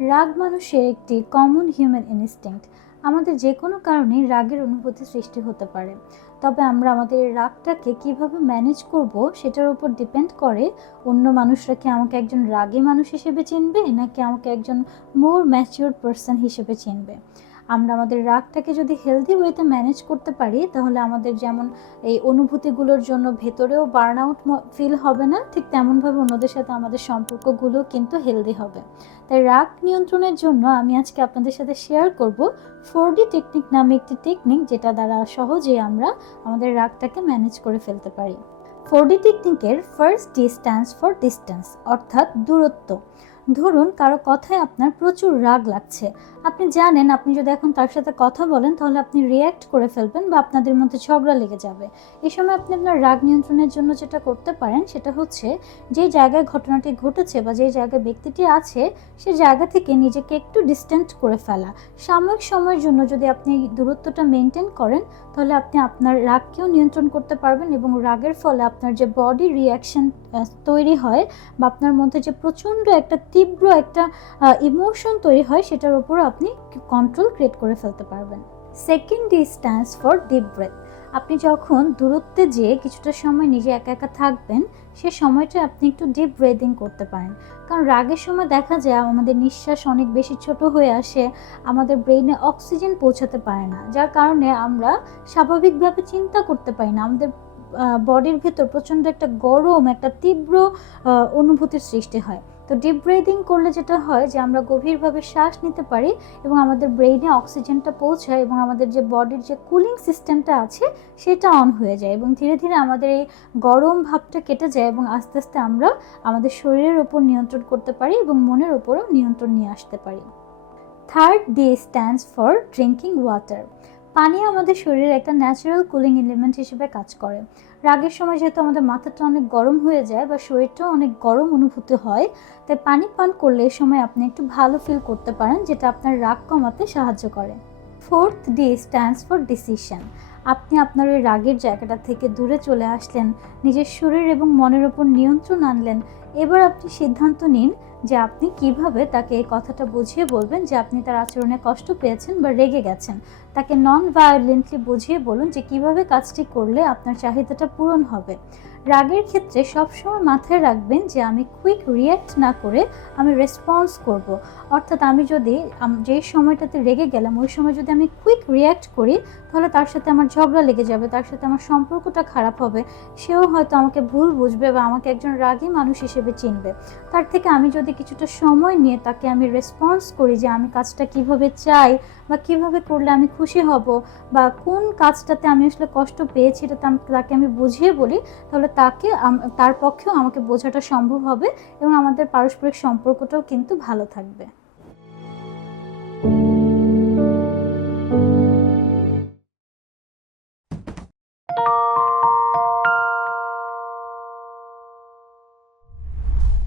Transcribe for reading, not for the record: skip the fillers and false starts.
রাগ মানুষের একটি কমন হিউম্যান ইনস্টিংক্ট। আমাদের যে কোনো কারণেই রাগের অনুভূতি সৃষ্টি হতে পারে, তবে আমরা আমাদের রাগটাকে কিভাবে ম্যানেজ করব সেটার উপর ডিপেন্ড করে অন্য মানুষরা কি আমাকে একজন রাগী মানুষ হিসেবে চিনবে নাকি আমাকে একজন মোর ম্যাচিওর পারসন হিসেবে চিনবে। আমরা আমাদের রাগটাকে যদি হেলদি ওয়েতে ম্যানেজ করতে পারি, তাহলে আমাদের যেমন এই অনুভূতিগুলোর জন্য ভেতরেও বার্ন আউট ফিল হবে না, ঠিক তেমনভাবে অন্যদের সাথে আমাদের সম্পর্কগুলো কিন্তু হেলদি হবে। তাই রাগ নিয়ন্ত্রণের জন্য আমি আজকে আপনাদের সাথে শেয়ার করব 4D টেকনিক নামে একটি টেকনিক, যেটা দ্বারা সহজেই আমরা আমাদের রাগটাকে ম্যানেজ করে ফেলতে পারি। 4D টেকনিকের first D stands for distance, অর্থাৎ দূরত্ব। ধরুন কারো কথায় আপনার প্রচুর রাগ লাগছে, আপনি জানেন আপনি যদি এখন তার সাথে কথা বলেন তাহলে আপনি রিয়্যাক্ট করে ফেলবেন বা আপনাদের মধ্যে ঝগড়া লেগে যাবে। এই সময় আপনি আপনার রাগ নিয়ন্ত্রণের জন্য যেটা করতে পারেন সেটা হচ্ছে, যে জায়গায় ঘটনাটি ঘটেছে বা যে জায়গায় ব্যক্তিটি আছে সে জায়গা থেকে নিজেকে একটু ডিস্টেন্ট করে ফেলা। সাময়িক সময়ের জন্য যদি আপনি দূরত্বটা মেনটেন করেন, তাহলে আপনি আপনার রাগকেও নিয়ন্ত্রণ করতে পারবেন এবং রাগের ফলে আপনার যে বডি রিয়াকশন তৈরি হয় বা আপনার মধ্যে যে প্রচণ্ড একটা তীব্র একটা ইমোশন তৈরি হয়, সেটার উপর আপনি কন্ট্রোল ক্রিয়েট করে ফেলতে পারবেন। Second D stands for deep breadth. আপনি যখন দূরত্বে যেয়ে কিছুটা সময় নিজে একা একা থাকবেন, সে সময়টা আপনি একটু ডিপ ব্রেদিং করতে পারেন। কারণ রাগের সময় দেখা যায় আমাদের নিঃশ্বাস অনেক বেশি ছোট হয়ে আসে, আমাদের ব্রেইনে অক্সিজেন পৌঁছাতে পারে না, যার কারণে আমরা স্বাভাবিকভাবে চিন্তা করতে পারি না। আমাদের বডির ভেতর প্রচণ্ড একটা গরম, একটা তীব্র অনুভূতির সৃষ্টি হয়। তো ডিপ ব্রিদিং করলে যেটা হয় যে আমরা গভীরভাবে শ্বাস নিতে পারি এবং আমাদের ব্রেইনে অক্সিজেনটা পৌঁছায় এবং আমাদের যে বডির যে কুলিং সিস্টেমটা আছে সেটা অন হয়ে যায় এবং ধীরে ধীরে আমাদের এই গরম ভাবটা কেটে যায় এবং আস্তে আস্তে আমরা আমাদের শরীরের উপর নিয়ন্ত্রণ করতে পারি এবং মনের উপরও নিয়ন্ত্রণ নিয়ে আসতে পারি। Third D stands for drinking water. পানি আমাদের শরীরের একটা ন্যাচারাল কুলিং এলিমেন্ট হিসেবে কাজ করে। রাগের সময় যেহেতু আমাদের মাথাটা অনেক গরম হয়ে যায় বা শরীরটাও অনেক গরম অনুভূতি হয়, তাই পানি পান করলে এই সময় আপনি একটু ভালো ফিল করতে পারেন, যেটা আপনার রাগ কমাতে সাহায্য করে। Fourth D stands for decision. আপনি আপনার ওই রাগের জায়গাটা থেকে দূরে চলে আসলেন, নিজের শরীর এবং মনের ওপর নিয়ন্ত্রণ আনলেন। এবার আপনি সিদ্ধান্ত নিন যে আপনি কিভাবে তাকে এই কথাটা বুঝিয়ে বলবেন যে আপনি তার আচরণে কষ্ট পেয়েছেন বা রেগে গেছেন। তাকে নন ভায়োলেন্টলি বুঝিয়ে বলুন যে কিভাবে কাজটি করলে আপনার চাহিদাটা পূরণ হবে। রাগের ক্ষেত্রে সবসময় মাথায় রাখবেন যে আমি কুইক রিয়্যাক্ট না করে আমি রেসপন্স করব। অর্থাৎ আমি যদি যে সময়টাতে রেগে গেলাম ওই সময় যদি আমি কুইক রিয়্যাক্ট করি, তাহলে তার সাথে আমার ঝগড়া লেগে যাবে, তার সাথে আমার সম্পর্কটা খারাপ হবে, সেও হয়তো আমাকে ভুল বুঝবে বা আমাকে একজন রাগী মানুষ হিসেবে চিনবে। তার থেকে আমি যদি কিছুটা সময় নিয়ে তাকে আমি রেসপন্স করি যে আমি কাজটা কিভাবে চাই বা কিভাবে করলে আমি খুশি হব বা কোন কাজটাতে আমি আসলে কষ্ট পেয়েছি এটা তাকে আমি বুঝিয়ে বলি, তাহলে তার পক্ষেও আমাকে বোঝাটা সম্ভব হবে এবং আমাদের পারস্পরিক সম্পর্কটাও কিন্তু ভালো থাকবে।